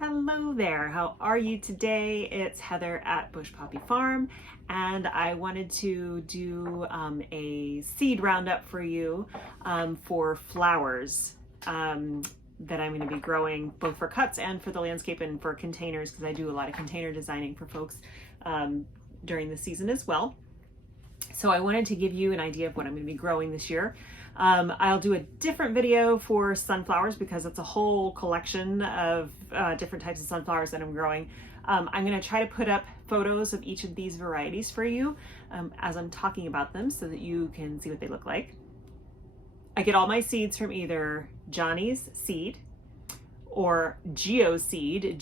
Hello there, how are you today? It's Heather at Bush Poppy Farm, and I wanted to do a seed roundup for you for flowers that I'm going to be growing both for cuts and for the landscape and for containers, because I do a lot of container designing for folks during the season as well. So I wanted to give you an idea of what I'm going to be growing this year. I'll do a different video for sunflowers because it's a whole collection of different types of sunflowers that I'm growing. I'm going to try to put up photos of each of these varieties for you as I'm talking about them so that you can see what they look like. I get all my seeds from either Johnny's Seed or Geoseed,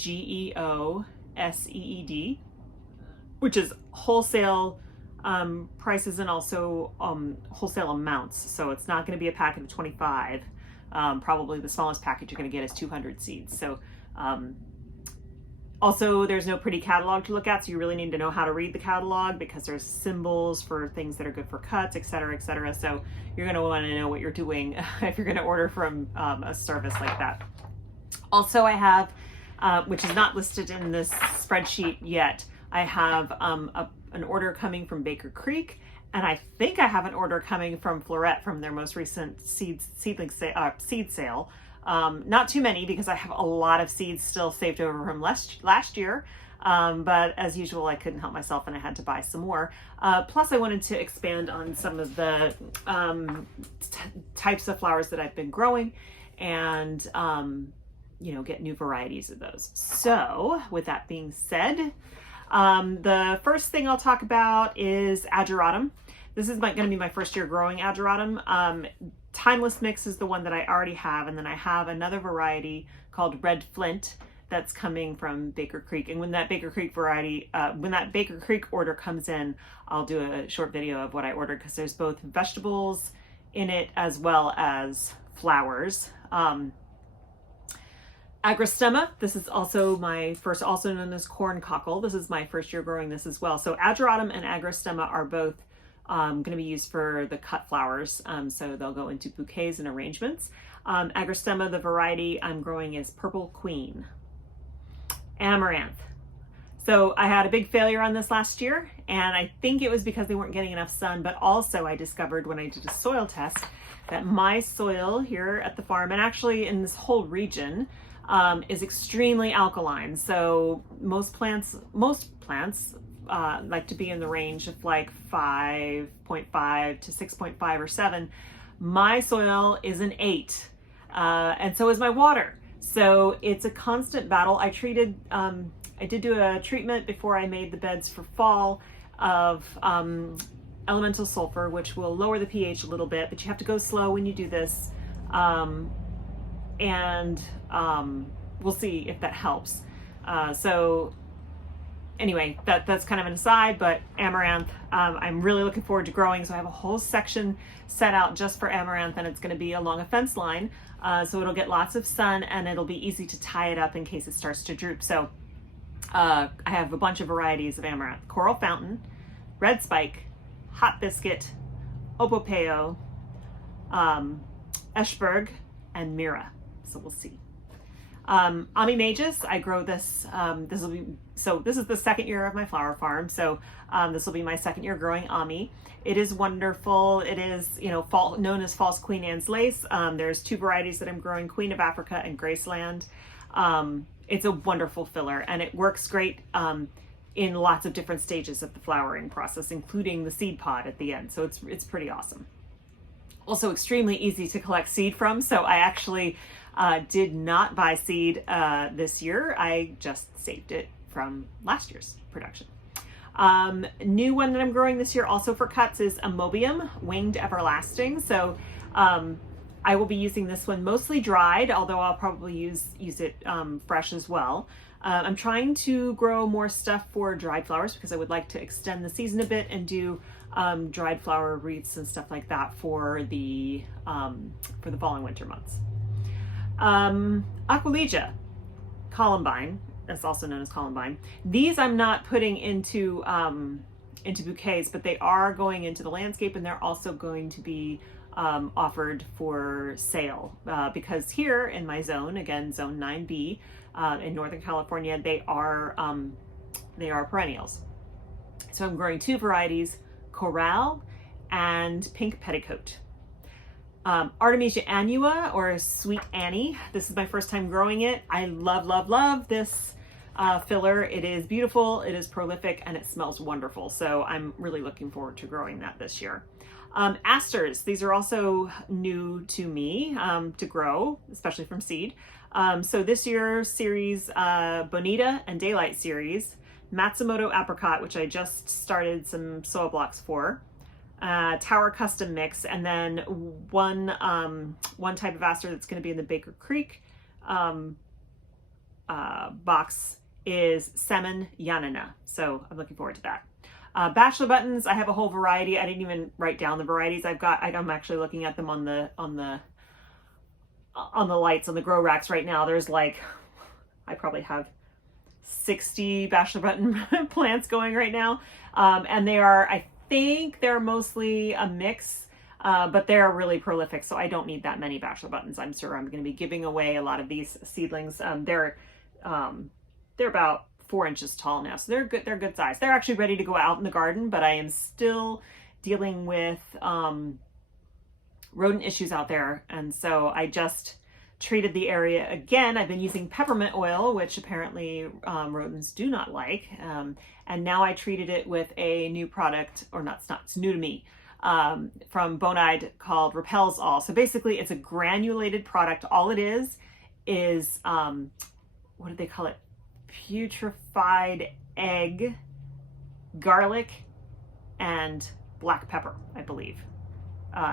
Geoseed, which is wholesale prices and also wholesale amounts. So it's not going to be a packet of 25. Probably the smallest package you're going to get is 200 seeds. So also there's no pretty catalog to look at, so you really need to know how to read the catalog because there's symbols for things that are good for cuts, etc., etc. So you're going to want to know what you're doing if you're going to order from a service like that. Also, I have, which is not listed in this spreadsheet yet, I have an order coming from Baker Creek, and I think I have an order coming from Florette from their most recent seed sale. Not too many because I have a lot of seeds still saved over from last year, but as usual I couldn't help myself and I had to buy some more. Plus I wanted to expand on some of the types of flowers that I've been growing and get new varieties of those. So with that being said, the first thing I'll talk about is ageratum. This is going to be my first year growing ageratum. Timeless Mix is the one that I already have, and then I have another variety called Red Flint that's coming from Baker Creek. And when that Baker Creek order comes in, I'll do a short video of what I ordered because there's both vegetables in it as well as flowers. Agrostemma, this is also my first, also known as corn cockle. This is my first year growing this as well. So ageratum and agrostemma are both going to be used for the cut flowers. So they'll go into bouquets and arrangements. Agrostemma, the variety I'm growing is Purple Queen. Amaranth. So I had a big failure on this last year, and I think it was because they weren't getting enough sun, but also I discovered when I did a soil test that my soil here at the farm, and actually in this whole region, is extremely alkaline. So most plants like to be in the range of like 5.5 to 6.5 or 7. My soil is an 8, and so is my water. So it's a constant battle. I did do a treatment before I made the beds for fall of elemental sulfur, which will lower the pH a little bit, but you have to go slow when you do this. And we'll see if that helps. So anyway, that's kind of an aside, but Amaranth, I'm really looking forward to growing. So I have a whole section set out just for Amaranth, and it's going to be along a fence line. So it'll get lots of sun and it'll be easy to tie it up in case it starts to droop. So I have a bunch of varieties of Amaranth: Coral Fountain, Red Spike, Hot Biscuit, Opopeo, Eschberg, and Mira. So we'll see. Ami Magus, I grow this. This is the second year of my flower farm. So this will be my second year growing Ami. It is wonderful. It is, known as False Queen Anne's Lace. There's two varieties that I'm growing: Queen of Africa and Graceland. It's a wonderful filler, and it works great in lots of different stages of the flowering process, including the seed pod at the end. So it's pretty awesome. Also extremely easy to collect seed from. So I actually did not buy seed this year. I just saved it from last year's production. New one that I'm growing this year also for cuts is Amobium Winged Everlasting. So I will be using this one mostly dried, although I'll probably use it fresh as well. I'm trying to grow more stuff for dried flowers because I would like to extend the season a bit and do dried flower wreaths and stuff like that for the fall and winter months. Aquilegia Columbine, that's also known as Columbine. These I'm not putting into bouquets, but they are going into the landscape, and they're also going to be offered for sale because here in my zone, again, zone 9B, in Northern California, they are perennials. So I'm growing two varieties, Coral and Pink Petticoat. Artemisia annua, or Sweet Annie. This is my first time growing it. I love, love, love this filler. It is beautiful, it is prolific, and it smells wonderful. So I'm really looking forward to growing that this year. Asters, these are also new to me to grow, especially from seed. So this year's series, Bonita and Daylight series, Matsumoto Apricot, which I just started some soil blocks for, Tower Custom Mix, and then one type of aster that's going to be in the Baker Creek box is Semen Yanina. So I'm looking forward to that. Bachelor Buttons, I have a whole variety. I didn't even write down the varieties I've got. I'm actually looking at them on the lights on the grow racks right now. There's like, I probably have 60 Bachelor Button plants going right now. And they are, I think they're mostly a mix, but they're really prolific. So I don't need that many Bachelor Buttons. I'm sure I'm going to be giving away a lot of these seedlings. They're about 4 inches tall now. So they're good size. They're actually ready to go out in the garden, but I am still dealing with, rodent issues out there. And so I just treated the area again. I've been using peppermint oil, which apparently rodents do not like. And now I treated it with a new product, or not, it's new to me, from Bonide called Repels All. So basically it's a granulated product. All it is, what do they call it? Putrefied egg, garlic, and black pepper, I believe.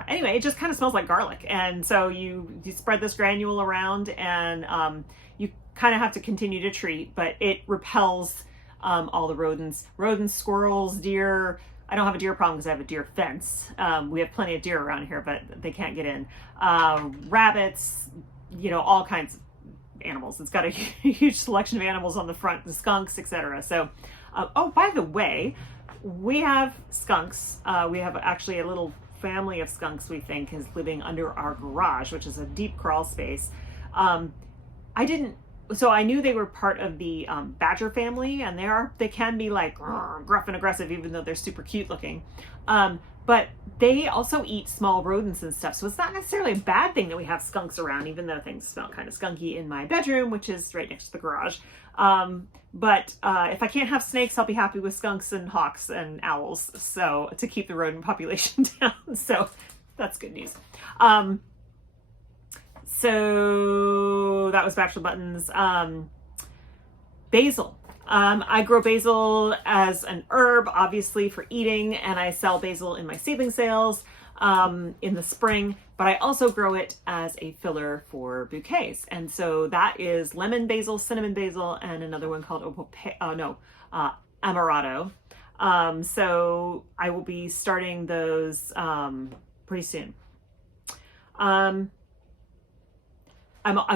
Anyway, it just kind of smells like garlic. And so you spread this granule around, and you kind of have to continue to treat, but it repels all the rodents, squirrels, deer. I don't have a deer problem because I have a deer fence. We have plenty of deer around here, but they can't get in. Rabbits, all kinds of animals. It's got a huge selection of animals on the front, the skunks, etc. So, oh, by the way, we have skunks. We have actually a little family of skunks we think is living under our garage, which is a deep crawl space. So I knew they were part of the badger family, and they can be like gruff and aggressive, even though they're super cute looking. But they also eat small rodents and stuff. So it's not necessarily a bad thing that we have skunks around, even though things smell kind of skunky in my bedroom, which is right next to the garage. But if I can't have snakes, I'll be happy with skunks and hawks and owls. So to keep the rodent population down. So that's good news. So that was Bachelor Buttons. Basil. I grow basil as an herb, obviously for eating, and I sell basil in my seedling sales in the spring, but I also grow it as a filler for bouquets. And so that is lemon basil, cinnamon basil, and another one called Amaretto. So I will be starting those pretty soon.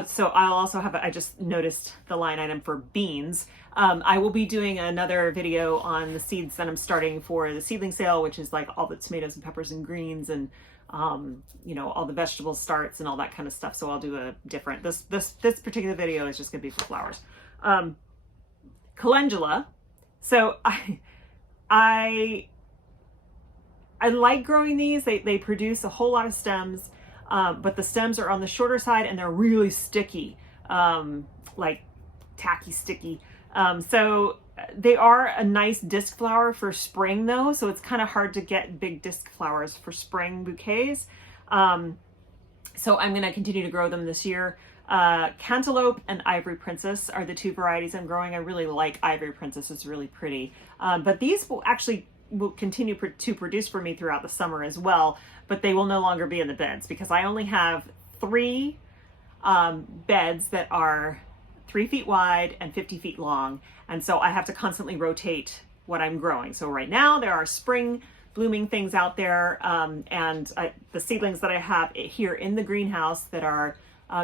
So I'll also have, I just noticed the line item for beans. I will be doing another video on the seeds that I'm starting for the seedling sale, which is like all the tomatoes and peppers and greens and, all the vegetable starts and all that kind of stuff. So I'll do a different, this particular video is just gonna be for flowers. Calendula. So I like growing these. They produce a whole lot of stems. But the stems are on the shorter side and they're really sticky, like tacky sticky. So they are a nice disc flower for spring though. So it's kind of hard to get big disc flowers for spring bouquets. So I'm going to continue to grow them this year. Cantaloupe and Ivory Princess are the two varieties I'm growing. I really like Ivory Princess. It's really pretty. But these will continue to produce for me throughout the summer as well, but they will no longer be in the beds because I only have 3 beds that are 3 feet wide and 50 feet long. And so I have to constantly rotate what I'm growing. So right now there are spring blooming things out there. The seedlings that I have here in the greenhouse that are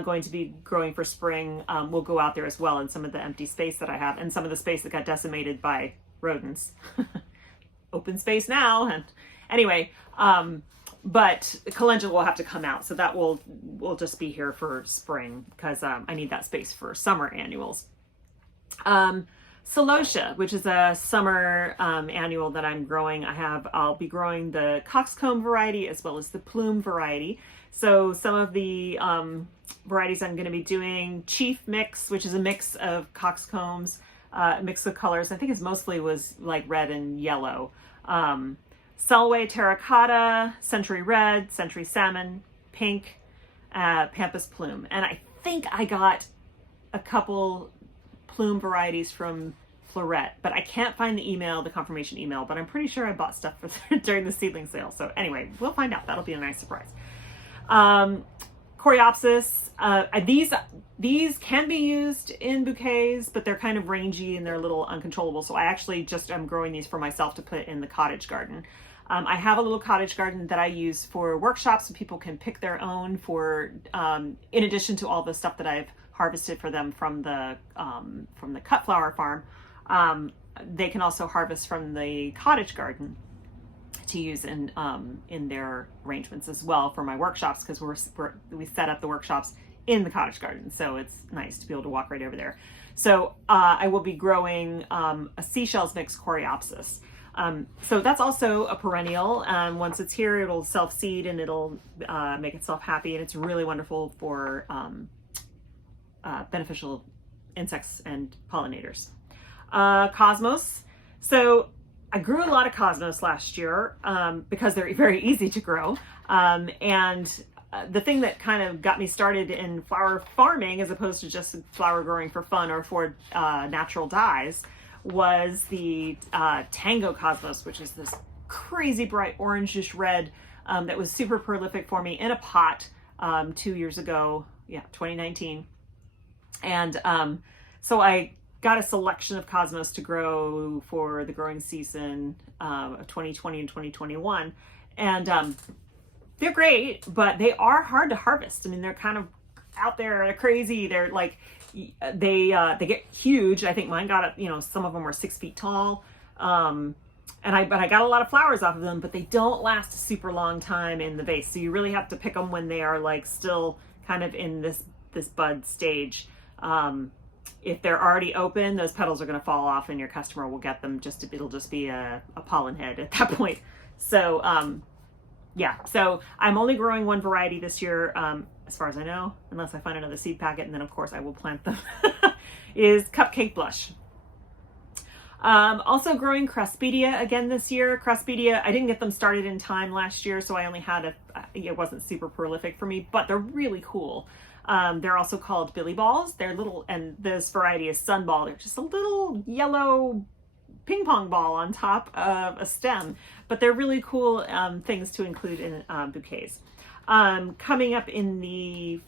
going to be growing for spring will go out there as well in some of the empty space that I have and some of the space that got decimated by rodents. Open space now. And anyway, but calendula will have to come out. So that will just be here for spring because I need that space for summer annuals. Celosia, which is a summer annual that I'm growing. I'll be growing the coxcomb variety as well as the plume variety. So some of the varieties I'm going to be doing: Chief Mix, which is a mix of coxcombs, mix of colors. I think it's mostly was like red and yellow. Selway Terracotta, Century Red, Century Salmon, Pink, Pampas Plume. And I think I got a couple plume varieties from Floret, but I can't find the confirmation email, but I'm pretty sure I bought stuff during the seedling sale. So anyway, we'll find out. That'll be a nice surprise. Coreopsis, these can be used in bouquets, but they're kind of rangy and they're a little uncontrollable. So I actually I'm growing these for myself to put in the cottage garden. I have a little cottage garden that I use for workshops so people can pick their own in addition to all the stuff that I've harvested for them from the cut flower farm. They can also harvest from the cottage garden to use in their arrangements as well for my workshops, because we set up the workshops in the cottage garden, so it's nice to be able to walk right over there. So I will be growing a seashells mix Coreopsis. So that's also a perennial. Once it's here, it'll self-seed and it'll make itself happy, and it's really wonderful for beneficial insects and pollinators. Cosmos. So I grew a lot of Cosmos last year because they're very easy to grow. And the thing that kind of got me started in flower farming, as opposed to just flower growing for fun or for natural dyes, was the Tango Cosmos, which is this crazy bright orangish red that was super prolific for me in a pot 2 years ago, 2019. And so I got a selection of Cosmos to grow for the growing season of 2020 and 2021. And they're great, but they are hard to harvest. I mean, they're kind of out there, they're crazy. They're like, they get huge. I think mine got, some of them were 6 feet tall. But I got a lot of flowers off of them, but they don't last a super long time in the vase. So you really have to pick them when they are like still kind of in this bud stage. If they're already open, those petals are going to fall off and your customer will get them. It'll just be a pollen head at that point. So, so I'm only growing one variety this year, as far as I know, unless I find another seed packet, and then of course I will plant them, is Cupcake Blush. Also growing Craspedia again this year. Craspedia, I didn't get them started in time last year, so I only had it wasn't super prolific for me, but they're really cool. They're also called Billy Balls. They're little, and this variety is Sunball. They're just a little yellow ping pong ball on top of a stem, but they're really cool things to include in bouquets. Coming up in the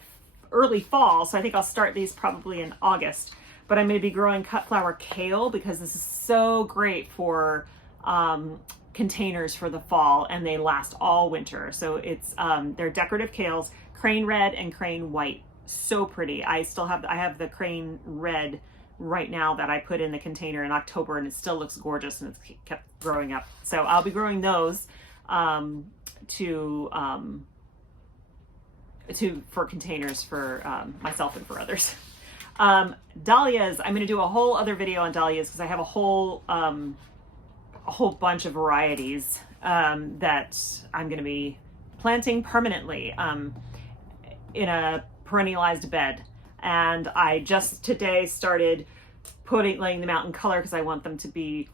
early fall, so I think I'll start these probably in August, but I'm going to be growing cut flower kale because this is so great for containers for the fall, and they last all winter. So they're decorative kales, crane red and crane white. So pretty. I have the crane red right now that I put in the container in October, and it still looks gorgeous, and it's kept growing up. So I'll be growing those for containers for myself and for others. Dahlias, I'm going to do a whole other video on dahlias because I have a whole bunch of varieties that I'm going to be planting permanently in a perennialized bed. And I just today started laying them out in color because I want them to be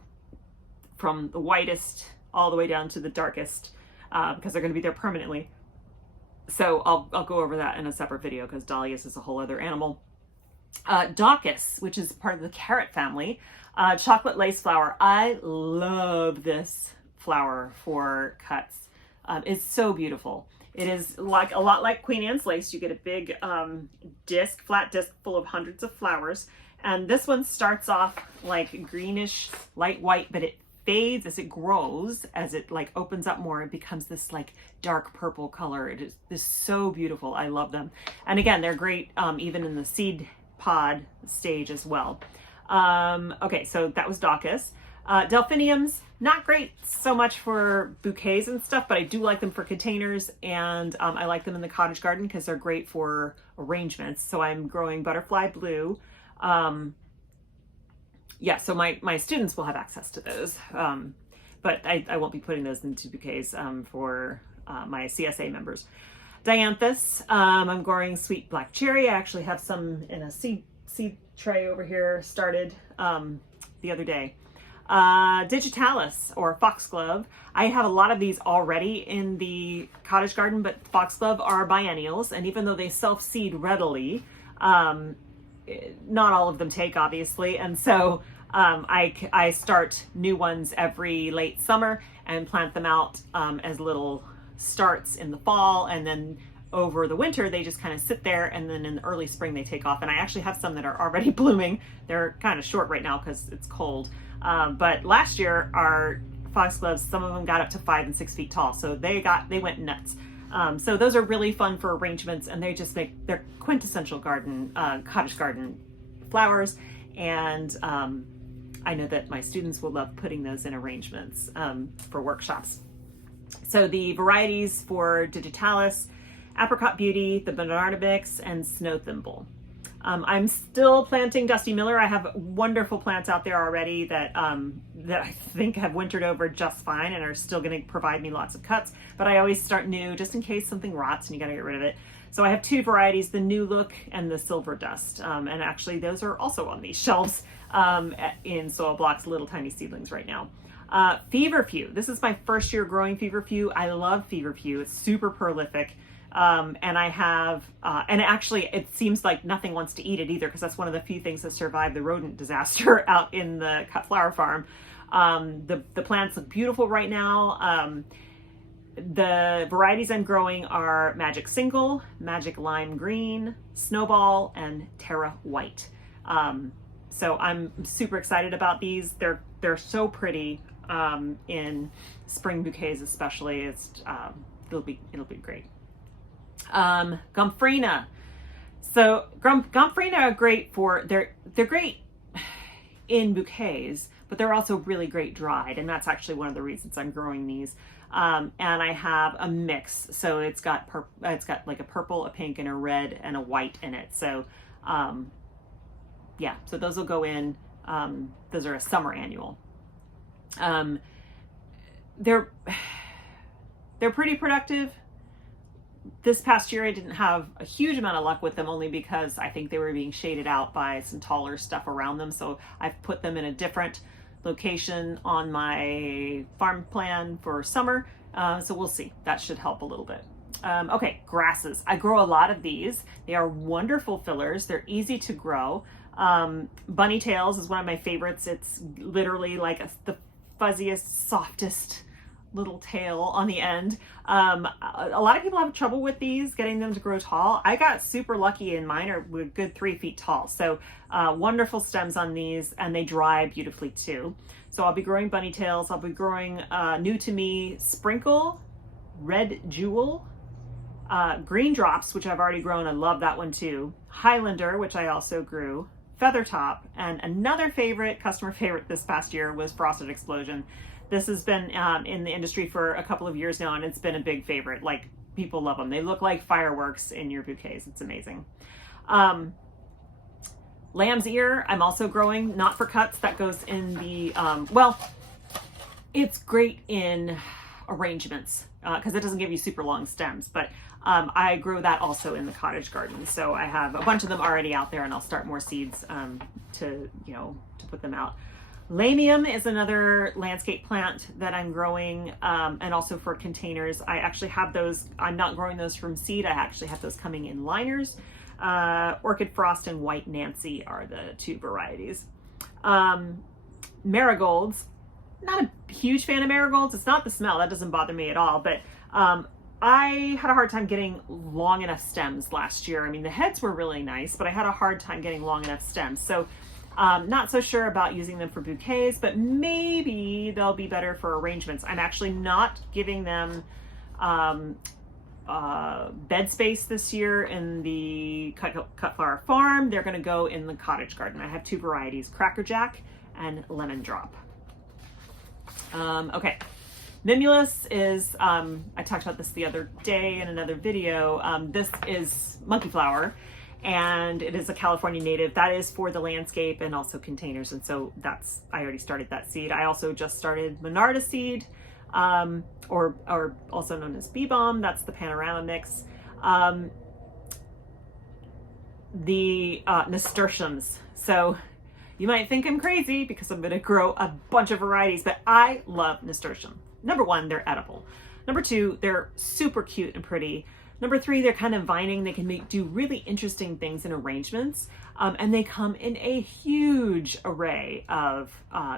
from the whitest all the way down to the darkest because they're going to be there permanently. So I'll go over that in a separate video because dahlias is a whole other animal. Daucus, which is part of the carrot family, chocolate lace flower. I love this flower for cuts. It's so beautiful. It is a lot like Queen Anne's lace. You get a big flat disc full of hundreds of flowers. And this one starts off like greenish, light white, but it fades as it grows, as it like opens up more. It becomes this like dark purple color. It is so beautiful. I love them. And again, they're great even in the seed pod stage as well. Okay, so that was Daucus. Delphiniums, not great so much for bouquets and stuff, but I do like them for containers, and I like them in the cottage garden because they're great for arrangements. So I'm growing Butterfly Blue, yeah, so my students will have access to those. But I won't be putting those into bouquets for my CSA members. Dianthus, I'm growing sweet black cherry. I actually have some in a seed tray over here started the other day. Digitalis or Foxglove. I have a lot of these already in the cottage garden, but Foxglove are biennials, and even though they self-seed readily, not all of them take, obviously, and so I start new ones every late summer and plant them out as little starts in the fall, and then over the winter they just kind of sit there, and then in the early spring they take off. And I actually have some that are already blooming. They're kind of short right now because it's cold, but last year our foxgloves, some of them got up to 5 and 6 feet tall, so they went nuts. So those are really fun for arrangements, and they're quintessential cottage garden flowers, and I know that my students will love putting those in arrangements for workshops. So the varieties for Digitalis: Apricot Beauty, the Banana Mix, and Snow Thimble. I'm still planting Dusty Miller. I have wonderful plants out there already that I think have wintered over just fine and are still going to provide me lots of cuts. But I always start new just in case something rots and you got to get rid of it. So I have two varieties, the New Look and the Silver Dust. And actually those are also on these shelves in Soil Blocks, little tiny seedlings right now. Feverfew. This is my first year growing Feverfew. I love Feverfew. It's super prolific. And I have, and actually it seems like nothing wants to eat it either, because that's one of the few things that survived the rodent disaster out in the cut flower farm. The plants look beautiful right now. The varieties I'm growing are Magic Single, Magic Lime Green, Snowball, and Terra White. So I'm super excited about these. They're so pretty in spring bouquets, especially. It'll be great. Gomphrena. So Gomphrena are great they're great in bouquets, but they're also really great dried, and that's actually one of the reasons I'm growing these. And I have a mix, so it's got like a purple, a pink, and a red, and a white in it. So yeah, so those will go in. Those are a summer annual. They're pretty productive. This past year I didn't have a huge amount of luck with them, only because I think they were being shaded out by some taller stuff around them. So I've put them in a different location on my farm plan for summer. So we'll see. That should help a little bit. Okay, grasses. I grow a lot of these. They are wonderful fillers. They're easy to grow. Bunny Tails is one of my favorites. It's literally like the fuzziest, softest little tail on the end. A lot of people have trouble with these, getting them to grow tall. I got super lucky, and mine are a good 3 feet tall. So wonderful stems on these, and they dry beautifully too. So I'll be growing Bunny Tails. I'll be growing new to me Sprinkle, Red Jewel, Green Drops, which I've already grown. I love that one too. Highlander, which I also grew. Feathertop, and another customer favorite this past year was Frosted Explosion. This has been in the industry for a couple of years now, and it's been a big favorite. Like, people love them. They look like fireworks in your bouquets. It's amazing. Lamb's Ear, I'm also growing, not for cuts. That goes in the, well, it's great in arrangements because it doesn't give you super long stems, but I grow that also in the cottage garden. So I have a bunch of them already out there, and I'll start more seeds to put them out. Lamium is another landscape plant that I'm growing, and also for containers. I actually have those. I'm not growing those from seed. I actually have those coming in liners. Orchid Frost and White Nancy are the two varieties. Marigolds. Not a huge fan of marigolds. It's not the smell. That doesn't bother me at all. But I had a hard time getting long enough stems last year. I mean, the heads were really nice, but I had a hard time getting long enough stems. So not so sure about using them for bouquets, but maybe they'll be better for arrangements. I'm actually not giving them bed space this year in the cut flower farm. They're going to go in the cottage garden. I have two varieties, Crackerjack and Lemon Drop. Okay, Mimulus is, I talked about this the other day in another video. This is monkey flower, and it is a California native. That is for the landscape and also containers, and so I already started that seed. I also just started Monarda seed, or also known as bee balm. That's the panorama mix. The Nasturtiums. So you might think I'm crazy because I'm going to grow a bunch of varieties, but I love nasturtium. Number one, they're edible. Number two, they're super cute and pretty. Number three, they're kind of vining. They can do really interesting things in arrangements, and they come in a huge array of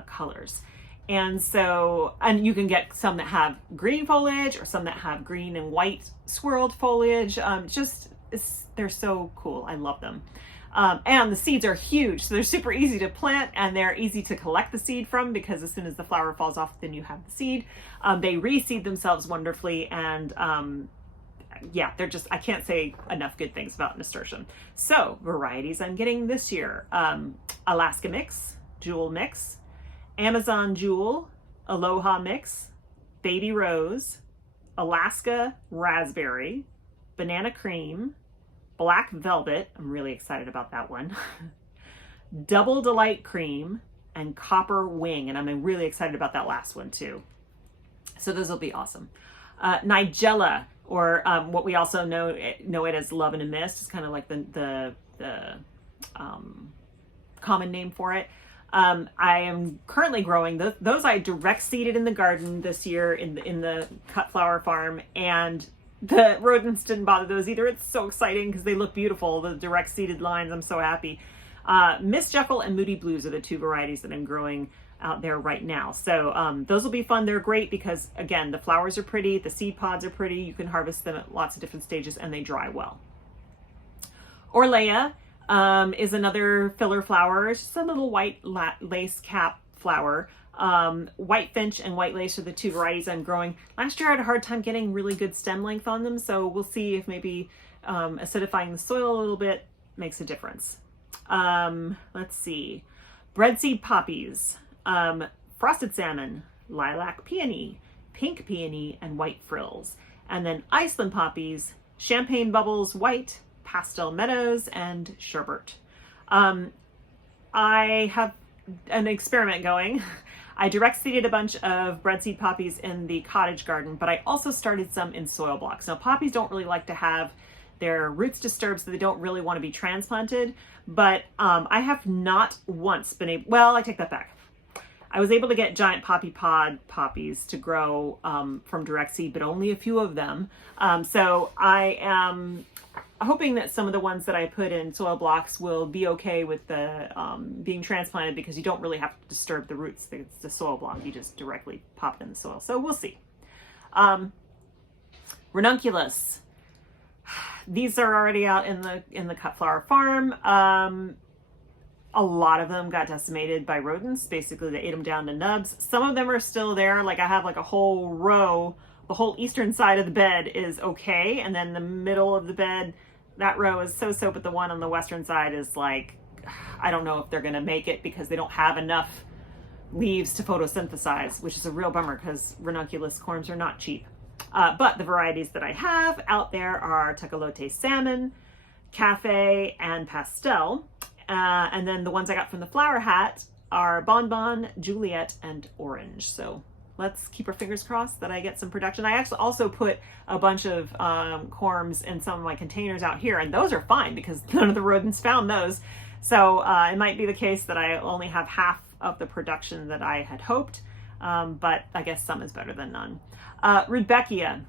colors. And so, and you can get some that have green foliage or some that have green and white swirled foliage. They're so cool. I love them. And the seeds are huge, so they're super easy to plant, and they're easy to collect the seed from, because as soon as the flower falls off, then you have the seed. They reseed themselves wonderfully, and yeah, I can't say enough good things about nasturtium. So varieties I'm getting this year: Alaska mix, Jewel mix, Amazon Jewel, Aloha mix, Baby Rose, Alaska raspberry, banana cream, Black Velvet, I'm really excited about that one, Double Delight Cream, and Copper Wing, and I'm really excited about that last one too. So those will be awesome. Nigella, or what we also know it as Love in a Mist, is kind of like the common name for it. I am currently growing those. I direct seeded in the garden this year in the cut flower farm, and the rodents didn't bother those either. It's so exciting because they look beautiful. The direct seeded lines, I'm so happy. Miss Jekyll and Moody Blues are the two varieties that I'm growing out there right now. So those will be fun. They're great because, again, the flowers are pretty, the seed pods are pretty. You can harvest them at lots of different stages, and they dry well. Orlea is another filler flower. It's just a little white lace cap flower. White finch and white lace are the two varieties I'm growing. Last year I had a hard time getting really good stem length on them, so we'll see if maybe acidifying the soil a little bit makes a difference. Let's see. Breadseed poppies, frosted salmon, lilac peony, pink peony, and white frills. And then Iceland poppies, champagne bubbles, white, pastel meadows, and sherbet. I have an experiment going. I direct seeded a bunch of breadseed poppies in the cottage garden, but I also started some in soil blocks. Now, poppies don't really like to have their roots disturbed, so they don't really want to be transplanted, but I have not once been able, well, I take that back. I was able to get giant poppy pod poppies to grow from direct seed, but only a few of them. So I am hoping that some of the ones that I put in soil blocks will be okay with the being transplanted, because you don't really have to disturb the roots. It's the soil block. You just directly pop it in the soil. So we'll see. Ranunculus. These are already out in the cut flower farm. A lot of them got decimated by rodents. Basically, they ate them down to nubs. Some of them are still there. Like, I have like a whole row. The whole eastern side of the bed is okay, and then the middle of the bed, that row is so-so, but the one on the western side is like, I don't know if they're gonna make it because they don't have enough leaves to photosynthesize, which is a real bummer because ranunculus corms are not cheap. But the varieties that I have out there are Tecolote Salmon, Cafe, and Pastel. And then the ones I got from the Flower Hat are Bonbon, Juliet, and Orange. So let's keep our fingers crossed that I get some production. I actually also put a bunch of corms in some of my containers out here, and those are fine because none of the rodents found those. So it might be the case that I only have half of the production that I had hoped, but I guess some is better than none. Rudbeckia.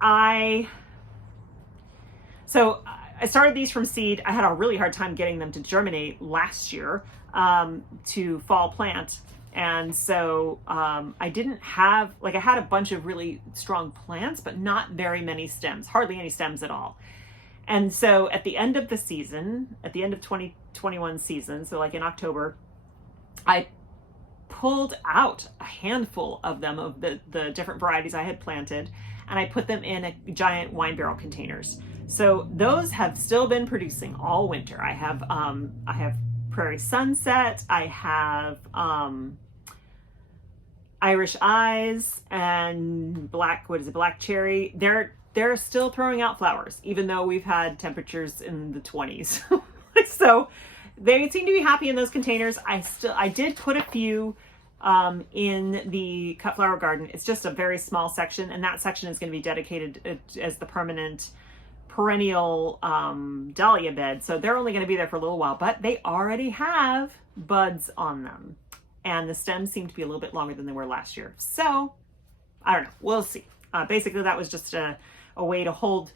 I started these from seed. I had a really hard time getting them to germinate last year to fall plant. And so I didn't have, like, I had a bunch of really strong plants, but not very many stems, hardly any stems at all. And so at the end of the season, at the end of 2021 season, so like in October, I pulled out a handful of them, of the different varieties I had planted, and I put them in a giant wine barrel containers. So those have still been producing all winter. I have Prairie Sunset, I have Irish Eyes, and Black Cherry. they're still throwing out flowers, even though we've had temperatures in the 20s. So they seem to be happy in those containers. I did put a few in the cut flower garden. It's just a very small section, and that section is going to be dedicated as the perennial dahlia bed. So they're only going to be there for a little while, but they already have buds on them, and the stems seem to be a little bit longer than they were last year. So I don't know, we'll see. Basically that was just a way to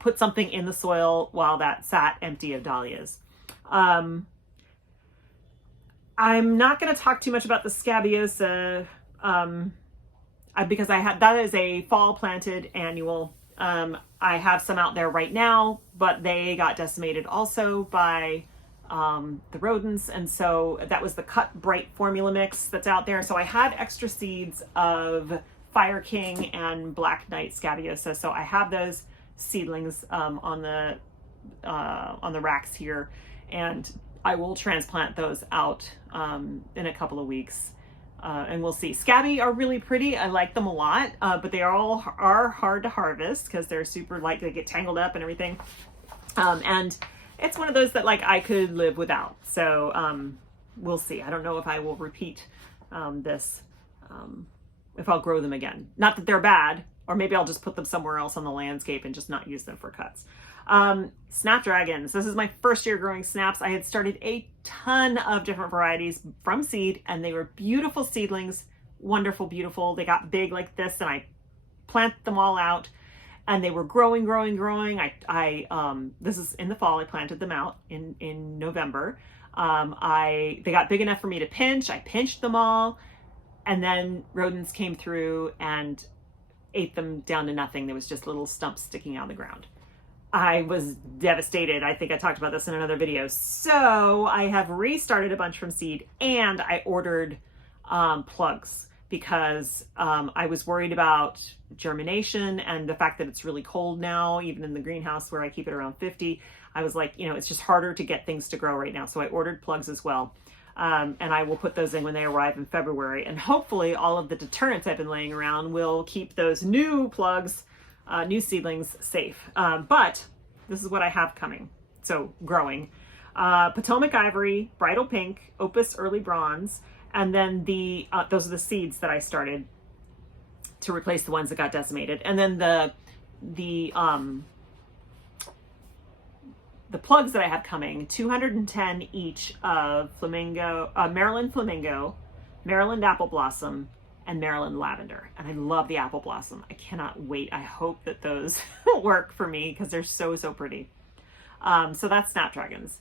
put something in the soil while that sat empty of dahlias. I'm not going to talk too much about the Scabiosa because that is a fall planted annual. I have some out there right now, but they got decimated also by the rodents, and so that was the Cut Bright formula mix that's out there. So I had extra seeds of Fire King and Black Knight Scabiosa, so I have those seedlings on the racks here, and I will transplant those out in a couple of weeks, and we'll see. Scabby are really pretty. I like them a lot, but they are hard to harvest because they're super light. They get tangled up and everything, and it's one of those that like I could live without. So we'll see. I don't know if I will repeat this, if I'll grow them again. Not that they're bad, or maybe I'll just put them somewhere else on the landscape and just not use them for cuts. Snapdragons. This is my first year growing snaps. I had started a ton of different varieties from seed, and they were beautiful seedlings. Wonderful, beautiful. They got big like this, and I planted them all out, and they were growing. This is in the fall. I planted them out in November. They got big enough for me to pinch. I pinched them all, and then rodents came through and ate them down to nothing. There was just little stumps sticking out of the ground. I was devastated. I think I talked about this in another video. So I have restarted a bunch from seed, and I ordered plugs because I was worried about germination and the fact that it's really cold now, even in the greenhouse where I keep it around 50. I was like, it's just harder to get things to grow right now. So I ordered plugs as well. And I will put those in when they arrive in February. And hopefully all of the deterrents I've been laying around will keep those new plugs, new seedlings safe. But this is what I have coming. So growing. Potomac Ivory, Bridal Pink, Opus Early Bronze, and then those are the seeds that I started to replace the ones that got decimated. And then the plugs that I have coming, 210 each of Maryland Flamingo, Maryland Apple Blossom, and Maryland Lavender. And I love the Apple Blossom. I cannot wait. I hope that those work for me because they're so pretty. So that's Snapdragons.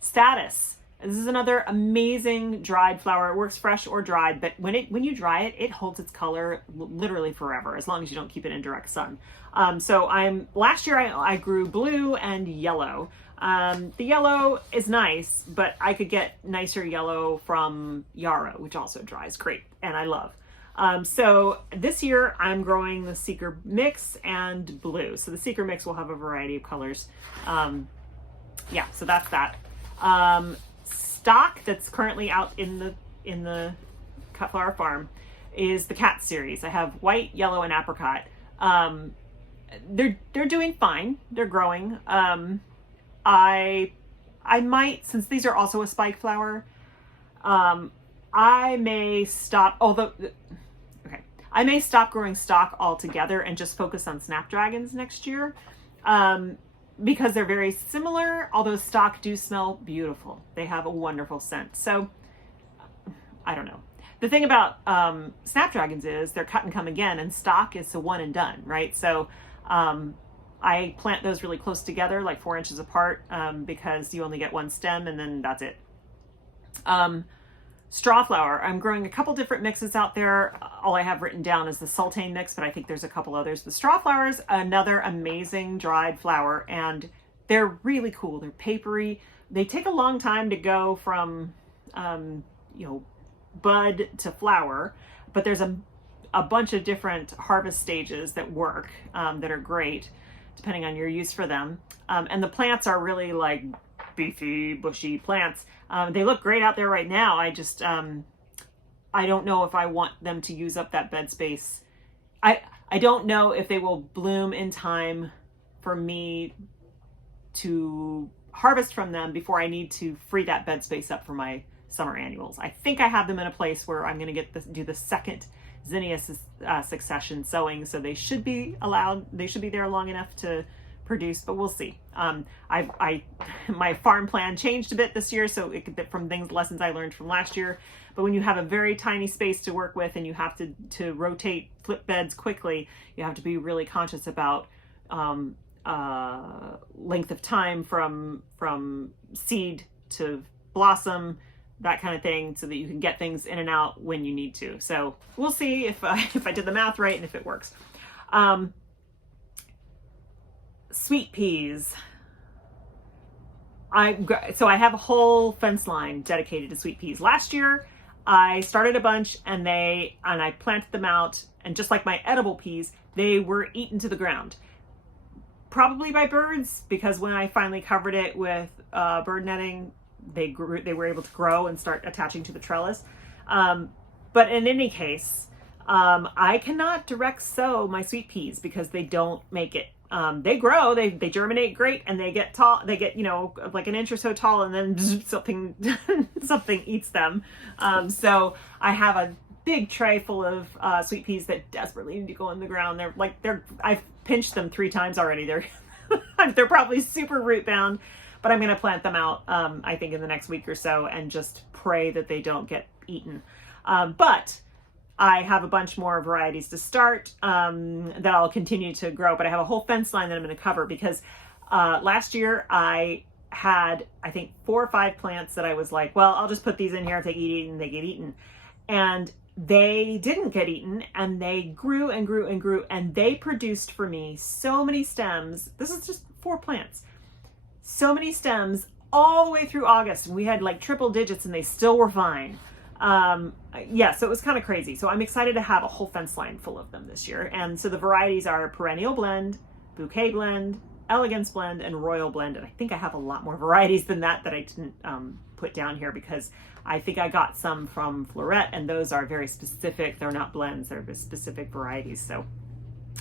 Status. This is another amazing dried flower. It works fresh or dried, but when you dry it, it holds its color literally forever, as long as you don't keep it in direct sun. Last year I grew blue and yellow. The yellow is nice, but I could get nicer yellow from yarrow, which also dries great, and I love. So this year I'm growing the Seeker Mix and blue. So the Seeker Mix will have a variety of colors. So that's that. Stock that's currently out in the cut flower farm is the Cat series. I have white, yellow, and apricot. They're doing fine. They're growing. I might, since these are also a spike flower, I may stop. I may stop growing stock altogether and just focus on Snapdragons next year. Because they're very similar, although stock do smell beautiful. They have a wonderful scent. So, I don't know. The thing about Snapdragons is they're cut and come again, and stock is a one and done, right? So, I plant those really close together, like 4 inches apart, because you only get one stem, and then that's it. Straw flower. I'm growing a couple different mixes out there. All I have written down is the sultane mix, but I think there's a couple others. The straw flower is another amazing dried flower, and they're really cool. They're papery. They take a long time to go from, bud to flower, but there's a bunch of different harvest stages that work, that are great, depending on your use for them. And the plants are really like beefy, bushy plants. They look great out there right now. I just, I don't know if I want them to use up that bed space. I I don't know if they will bloom in time for me to harvest from them before I need to free that bed space up for my summer annuals. I think I have them in a place where I'm going to do the second Zinnias succession sowing, so they should be there long enough to produce, but we'll see. My farm plan changed a bit this year, so from lessons I learned from last year. But when you have a very tiny space to work with and you have to rotate flip beds quickly, you have to be really conscious about length of time from seed to blossom, that kind of thing, so that you can get things in and out when you need to. So we'll see if I did the math right and if it works. Sweet peas. I have a whole fence line dedicated to sweet peas. Last year, I started a bunch and I planted them out, and just like my edible peas, they were eaten to the ground. Probably by birds, because when I finally covered it with bird netting, they were able to grow and start attaching to the trellis. But in any case, I cannot direct sow my sweet peas because they don't make it. They grow, they germinate great, and they get tall. They get, like an inch or so tall, and then something eats them. So I have a big tray full of sweet peas that desperately need to go in the ground. I've pinched them 3 times already. They're probably super root bound, but I'm going to plant them out, I think in the next week or so, and just pray that they don't get eaten. But I have a bunch more varieties to start that I'll continue to grow, but I have a whole fence line that I'm going to cover because last year I had, I think, 4 or 5 plants that I was like, well, I'll just put these in here. If they get eaten, they get eaten. And they didn't get eaten, and they grew and grew and grew, and they produced for me so many stems. This is just 4 plants. So many stems all the way through August, and we had like triple digits, and they still were fine. So it was kind of crazy. So I'm excited to have a whole fence line full of them this year. And so the varieties are Perennial Blend, Bouquet Blend, Elegance Blend, and Royal Blend. And I think I have a lot more varieties than that I didn't put down here because I think I got some from Florette, and those are very specific. They're not blends, they're specific varieties. So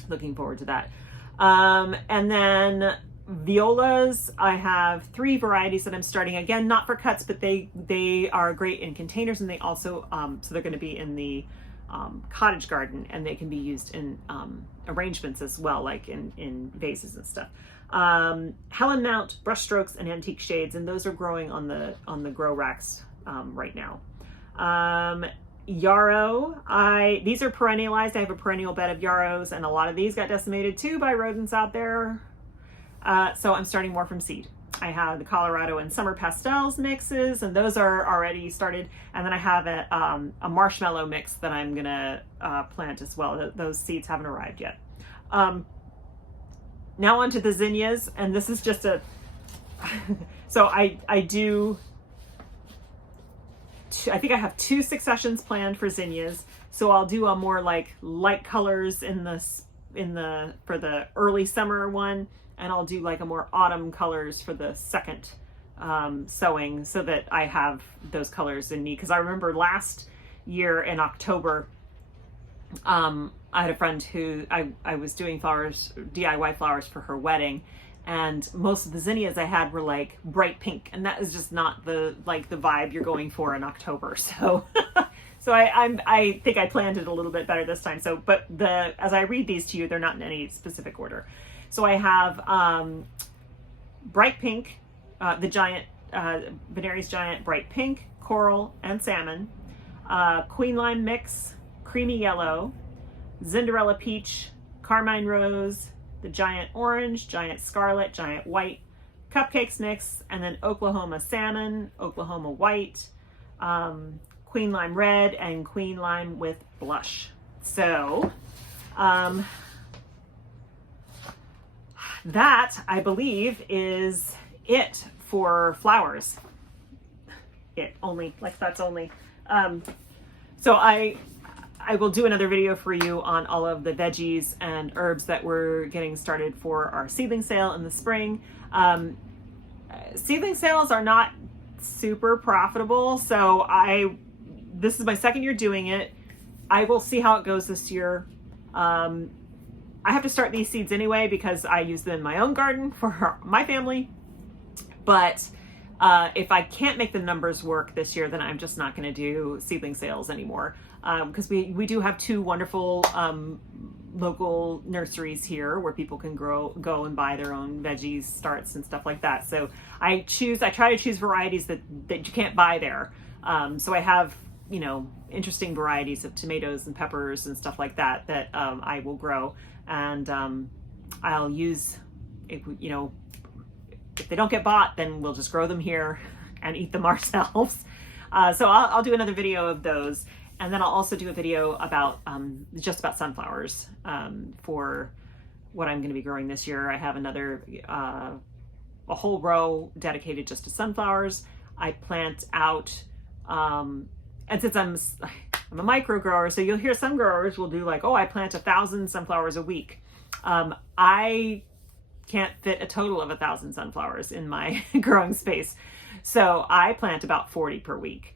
looking forward to that. And then violas, I have 3 varieties that I'm starting, again, not for cuts, but they are great in containers, and they also so they're going to be in the cottage garden, and they can be used in arrangements as well, like in vases and stuff. Helen Mount, Brushstrokes, and Antique Shades, and those are growing on the grow racks right now. Yarrow, these are perennialized. I have a perennial bed of yarrows, and a lot of these got decimated too by rodents out there. So I'm starting more from seed. I have the Colorado and Summer Pastels mixes, and those are already started. And then I have a marshmallow mix that I'm gonna plant as well. Those seeds haven't arrived yet. Now onto the zinnias, and this is just so I think I have 2 successions planned for zinnias. So I'll do a more like light colors for the early summer one, and I'll do like a more autumn colors for the second sowing, so that I have those colors in me. Because I remember last year in October, I had a friend who I was doing flowers, DIY flowers for her wedding, and most of the zinnias I had were like bright pink, and that is just not the vibe you're going for in October. So so I think I planned it a little bit better this time. So but as I read these to you, they're not in any specific order. So I have bright pink, the giant, Venere's giant bright pink, coral, and salmon, queen lime mix, creamy yellow, Cinderella peach, carmine rose, the giant orange, giant scarlet, giant white, cupcakes mix, and then Oklahoma salmon, Oklahoma white, queen lime red, and queen lime with blush. So that, I believe, is it for flowers. That's only. So I will do another video for you on all of the veggies and herbs that we're getting started for our seedling sale in the spring. Seedling sales are not super profitable, so this is my second year doing it. I will see how it goes this year. I have to start these seeds anyway because I use them in my own garden for my family. But if I can't make the numbers work this year, then I'm just not going to do seedling sales anymore. Because we do have two wonderful local nurseries here where people can go and buy their own veggies, starts, and stuff like that. So I try to choose varieties that you can't buy there. So I have, you know, interesting varieties of tomatoes and peppers and stuff like that that I will grow, and I'll use, if they don't get bought, then we'll just grow them here and eat them ourselves. So I'll do another video of those. And then I'll also do a video about just about sunflowers for what I'm going to be growing this year. I have another, a whole row dedicated just to sunflowers. I plant out, and since I'm a micro grower, so you'll hear some growers will do like, oh, I plant 1,000 sunflowers a week. I can't fit a total of 1,000 sunflowers in my growing space. So I plant about 40 per week.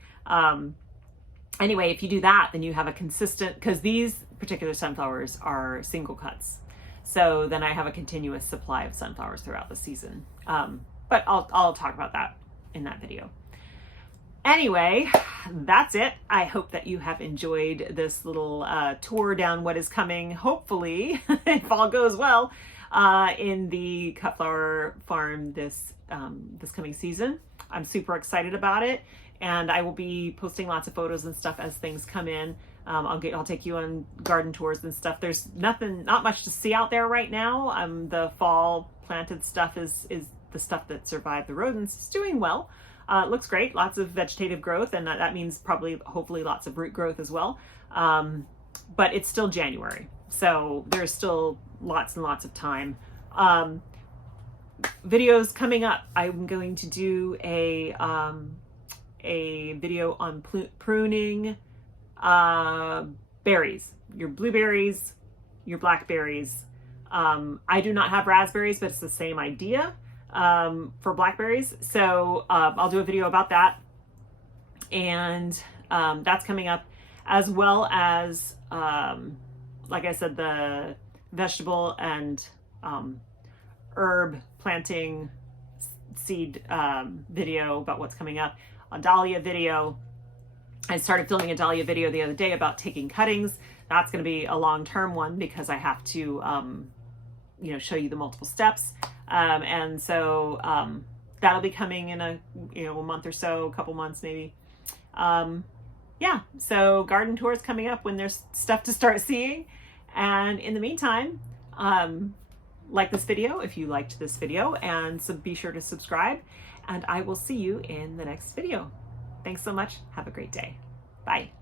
Anyway, if you do that, then you have a consistent, because these particular sunflowers are single cuts. So then I have a continuous supply of sunflowers throughout the season. But I'll talk about that in that video. Anyway, that's it. I hope that you have enjoyed this little tour down what is coming, hopefully, if all goes well, in the cut flower farm this coming season. I'm super excited about it. And I will be posting lots of photos and stuff as things come in. I'll take you on garden tours and stuff. There's not much to see out there right now. The fall planted stuff is the stuff that survived the rodents. It's doing well. It looks great. Lots of vegetative growth, and that means hopefully lots of root growth as well. But it's still January, so there's still lots and lots of time. Videos coming up. I'm going to do a video on pruning berries, your blueberries, your blackberries. I do not have raspberries, but it's the same idea for blackberries. So I'll do a video about that. And that's coming up, as well as, like I said, the vegetable and herb planting seed video about what's coming up. A Dahlia video. I started filming a Dahlia video the other day about taking cuttings. That's going to be a long-term one because I have to, show you the multiple steps. And so that'll be coming in a month or so, a couple months maybe. Yeah, so garden tours coming up when there's stuff to start seeing. And in the meantime, like this video if you liked this video, and so be sure to subscribe. And I will see you in the next video. Thanks so much. Have a great day. Bye.